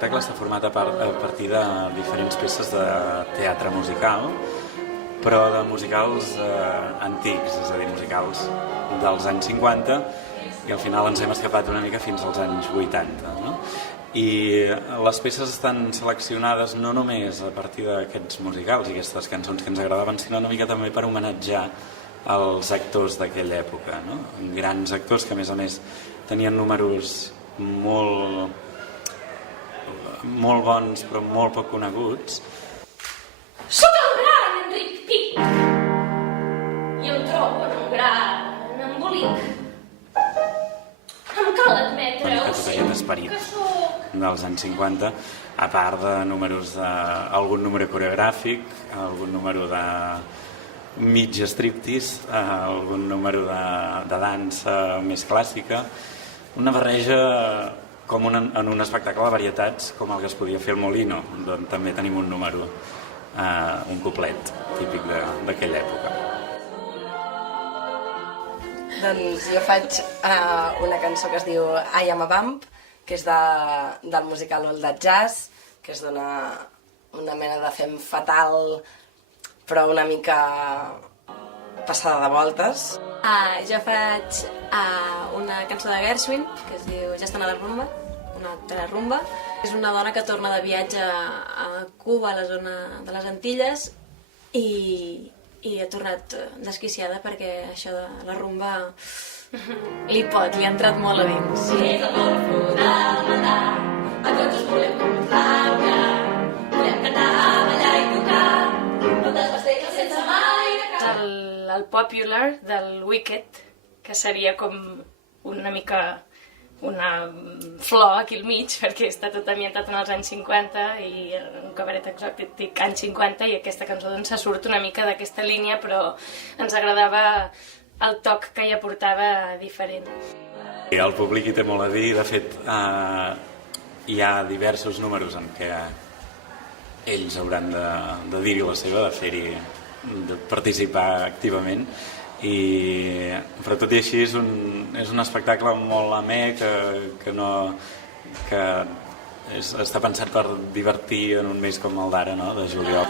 l'espectacle està format a partir de diferents peces de teatre musical, però de musicals antics, és a dir, musicals dels anys 50, i al final ens hem escapat una mica fins als anys 80, no? I les peces estan seleccionades no només a partir d'aquests musicals i aquestes cançons que ens agradaven, sinó una mica també per homenatjar els actors d'aquella època, no? Grans actors que a més tenien números molt bons però molt poc coneguts. Soc el gran Enric Pic i em trobo en un gran embolic. Em cal admetre Tot aquest esperit dels anys 50, a part de números algun número coreogràfic, algun número de mig striptease, algun número de dansa més clàssica, una barreja com en un espectacle de varietats com el que es podia fer al Molino, on també tenim un número, un cuplet típic d'aquella època. Doncs jo faig una cançó que es diu I Am a Vamp, que és del musical All That Jazz, que es dona una mena de fem fatal, però una mica passada de voltes. Jo faig una cançó de Gershwin, que es diu Ja està anada rumba, una altra rumba. És una dona que torna de viatge a Cuba, a la zona de les Antilles, i ha tornat desquiciada perquè això de la rumba li ha entrat molt a dins. Si és el golfo del matar, a tots us volem complaure. Volem cantar, ballar i tocar, totes les tecles sense mai acabar. El Popular del Wicked, que seria com una mica una flor aquí al mig, perquè està tot ambientat en els anys 50 i un cabaret exòtic anys 50, i aquesta cançó doncs, surt una mica d'aquesta línia, però ens agradava el toc que hi aportava diferent. El públic hi té molt a dir, de fet hi ha diversos números en què ells hauran de dir-hi la seva, de fer-hi, de participar activament, però tot i així és un espectacle molt amè que està pensat per divertir en un mes com el d'ara, no? De juliol.